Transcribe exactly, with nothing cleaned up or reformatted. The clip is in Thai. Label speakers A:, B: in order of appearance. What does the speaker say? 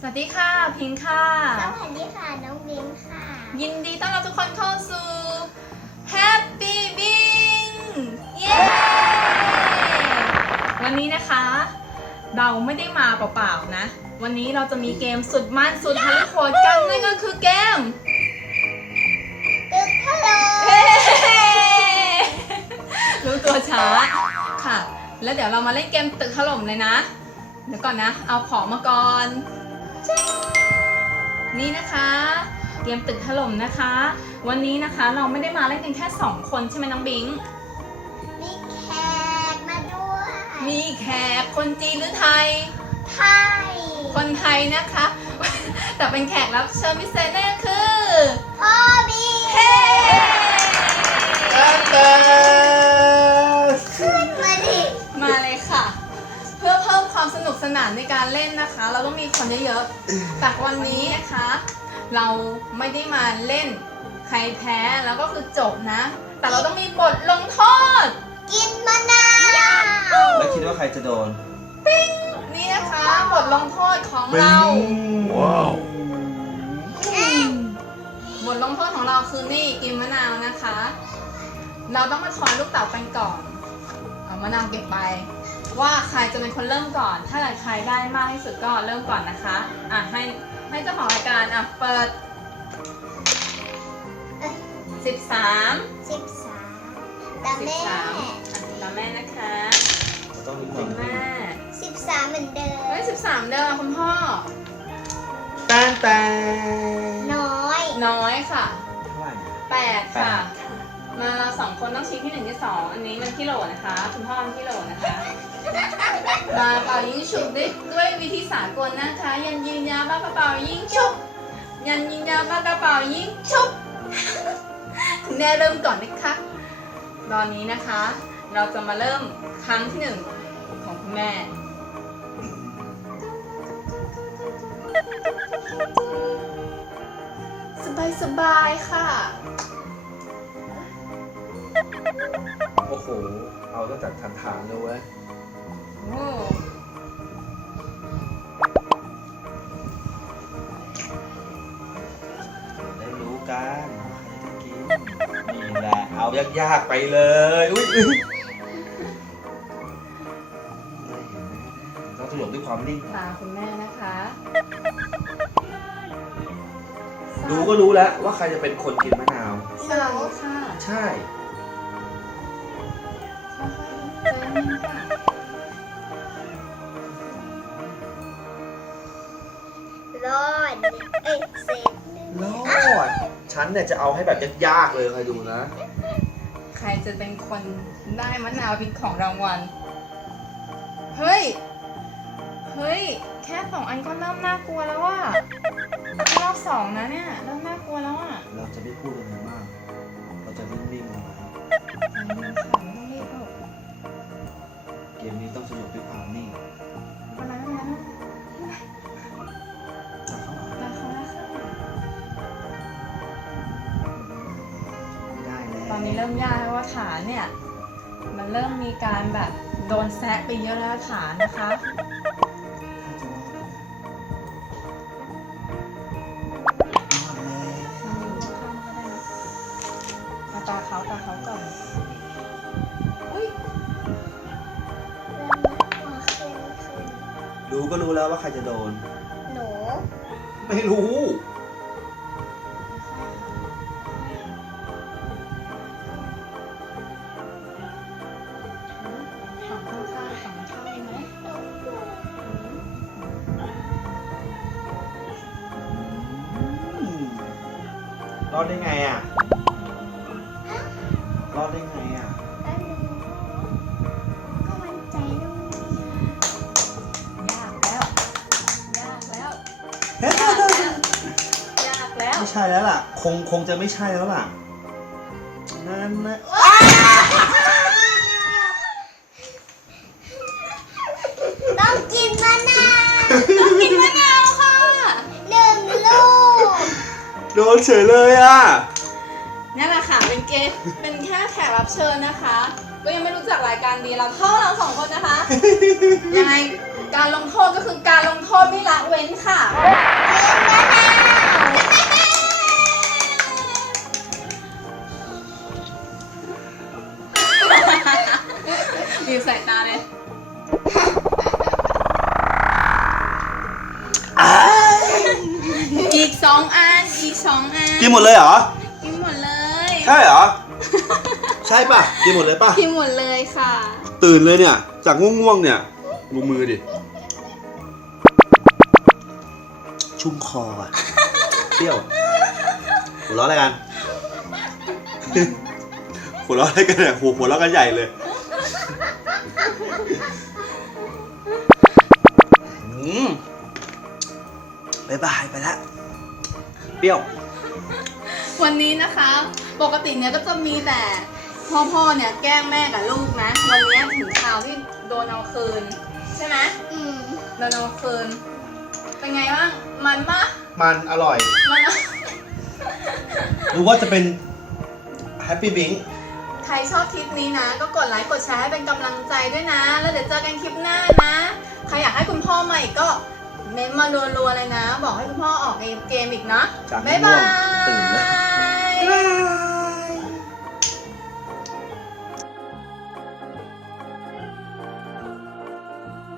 A: สวัสดีค่ะพิงค่ะ
B: สวัสดีค่ะน้องบิงค่ะ
A: ยินดีต้อนรับทุกคนเข้าสู่ Happy Bing เย้วันนี้นะคะเราไม่ได้มาเปล่าๆนะวันนี้เราจะมีเกมสุดมันสุดฮาร์ดโหดกันนั่นก็คือเกม
B: ตึกถล่ม
A: รู้ตัวช้าค่ะแล้วเดี๋ยวเรามาเล่นเกมตึกถล่มเลยนะเดี๋ยวก่อนนะเอาของมาก่อนนี่นะคะเกมตึกถล่มนะคะวันนี้นะคะเราไม่ได้มาเล่นกันแค่สองคนใช่ไหมน้องบิง
B: มีแขกมาด้วย
A: มีแขกคนจีนหรือไทย
B: ไทย
A: คนไทยนะคะแต่เป็นแขกรับเชิญพิเศษนั่นก็คือ
B: พ่อบี
A: เฮ้
B: ขึ้นมาดิ
A: มาเลยค่ะเพื่อเพิ่มความสนุกสนานในการเล่นนะคะเราต้องมีคนเยอะๆแต่วันนี้นะคะเราไม่ได้มาเล่นใครแพ้แล้วก็คือจบนะแต่เราต้องมีบทลงโทษ
B: กินมะนาว
C: แล้วคิดว่าใครจะโดน
A: ปิ้งนี่นะคะบทลงโทษของเราว้าวบทลงโทษของเราคือนี่กินมะนาวนะคะเราต้องมาทอยลูกเต๋ากันก่อนเอามะนาวเก็บไปว่าใครจะเป็นคนเริ่มก่อนถ้าเกิดใครได้มากที่สุดก็เริ่มก่อนนะคะอ่ะให้ให้เจ้าของรายการอ่ะเปิดสิบสาม
B: สิบสามตาแม่
A: ตาแม่นะคะ
C: ต้องมีค
A: คุ
C: น
A: ณแม่
B: สิบสามเหมือนเดิม
A: เฮ้ยสิบสามเดิมคุณพ่อ
C: แตนแต
B: นน้อย
A: น้อยค่ะ
C: เท่าไหร่
A: แปดค่ะมาเราสองคนต้องชี้ที่หนึ่งที่สองอันนี้มันกิโลนะคะคุณพ่อมันกิโลนะคะมาเป่ายิงฉุบด้วยด้วยวิธีสากลนะคะยันยิงยาบ้ากระเป๋ายิงฉุบยันยิงยาบ้ากระเป๋ายิงฉุบคุณแม่เริ่มก่อนนะคะตอนนี้นะคะ เราจะมาเริ่มครั้งที่หนึ่งของคุณแม่สบายสบายค่ะ
C: โอ้โหเอาตั้งแต่ฐานฐานเลยเว้ย
A: โอ้
C: ได้รู้กันใครจะกินนี่แหละเอายากๆไปเลยอุ้ยต้องสยบด้วยความนิ่ง
A: ตาคุณแม่นะคะ
C: ดูก็รู้แล้วว่าใครจะเป็นคนกินมะนาว
A: ใช่ค่ะ
C: ใช่
B: รอดเอ้ยเสร็จ
C: รอดฉันเนี่ยจะเอาให้แบบยากๆเลยใครดูนะ
A: ใครจะเป็นคนได้มะนาวเป็นของรางวัลเฮ้ยเฮ้ยแค่สองอันก็เริ่มน่ากลัวแล้วว่ะรอบสองนะเนี่ยเริ่มน่ากลัวแล้วอ่ะ
C: เราจะไม่พูดอะไรมากเราจะนิ่งๆลงไปเกมนี้ต้องสยบด้วยความนิ่ง
A: มาแล้วมาแล้ว
C: ได้แล้ว
A: ตอนนี้เริ่มยากแล้วว่าฐานเนี่ยมันเริ่มมีการแบบโดนแซะไปเยอะแล้วฐานนะคะตาเขาตาเขาก่อนอุ้ย
C: ดูก็รู้แล้วว่าใครจะโดน
B: หนู
C: ไม่รู้
A: ฝั่งข้างๆฝั่งข้างไหม
C: รอดได้ไงอ่ะรอดได้ไงอ่ะ
B: ก็มันใจลูก
A: ยากแล้วยากแล้วยากแล้วยากแล้ว
C: ไม่ใช่แล้วล่ะคงคงจะไม่ใช่แล้วล่ะนั่นนะ
B: ต้องกินมะนาว
A: ต้องกินมะนาวค่ะ
B: หนึ่งลูก
C: โดนเฉยเลยอ่ะ
A: นี่แหละค่ะเป็นเกมเป็นแค่แขกรับเชิญนะคะก็ยังไม่รู้จักรายการดีเราเท่าเราสองคนนะคะยังไงการลงโทษก็คือการลงโทษไม่ละเว้นค่ะสองอัน
C: กินหมดเลยเหรอ
A: กินหมดเลย
C: ใช่เหรอ ใช่ป่ะ กินหมดเลยป่ะ
A: กินหมดเลยค่ะ
C: ตื่นเลยเนี่ย จากง่วงๆเนี่ยดูมือดิ ชุ่มคออ่ะ เปรี้ยว หัวเราะอะไรกัน หัวเราะอะไรกันเนี่ยหัวหัวเราะกันใหญ่เลยอืมบ๊ายบายไปละเปรี้ยว
A: วันนี้นะคะ ปกติเนี่ยก็จะมีแต่พ่อพ่อๆเนี่ยแกล้งแม่กับลูกนะ วันนี้ถึงคราวที่โดนเอาคืน ใช่ไหม
B: อืม
A: โดนเอาคืน เป็นไงบ้าง มันปะ
C: มันอร่อย
A: มันอะ
C: รู้ว่าจะเป็นแฮปปี้บิง
A: ใครชอบคลิปนี้นะ ก็กดไลค์กดแชร์ให้เป็นกำลังใจด้วยนะ แล้วเดี๋ยวเจอกันคลิปหน้านะ ใครอยากให้คุณพ่อมาอีกก็เม้นต์มารัวๆเลยนะ บอกให้คุณพ่อออกในเกมอีกนะ
C: จาก
A: บ๊ายบา
C: ง่วงตื่นเลย
A: ย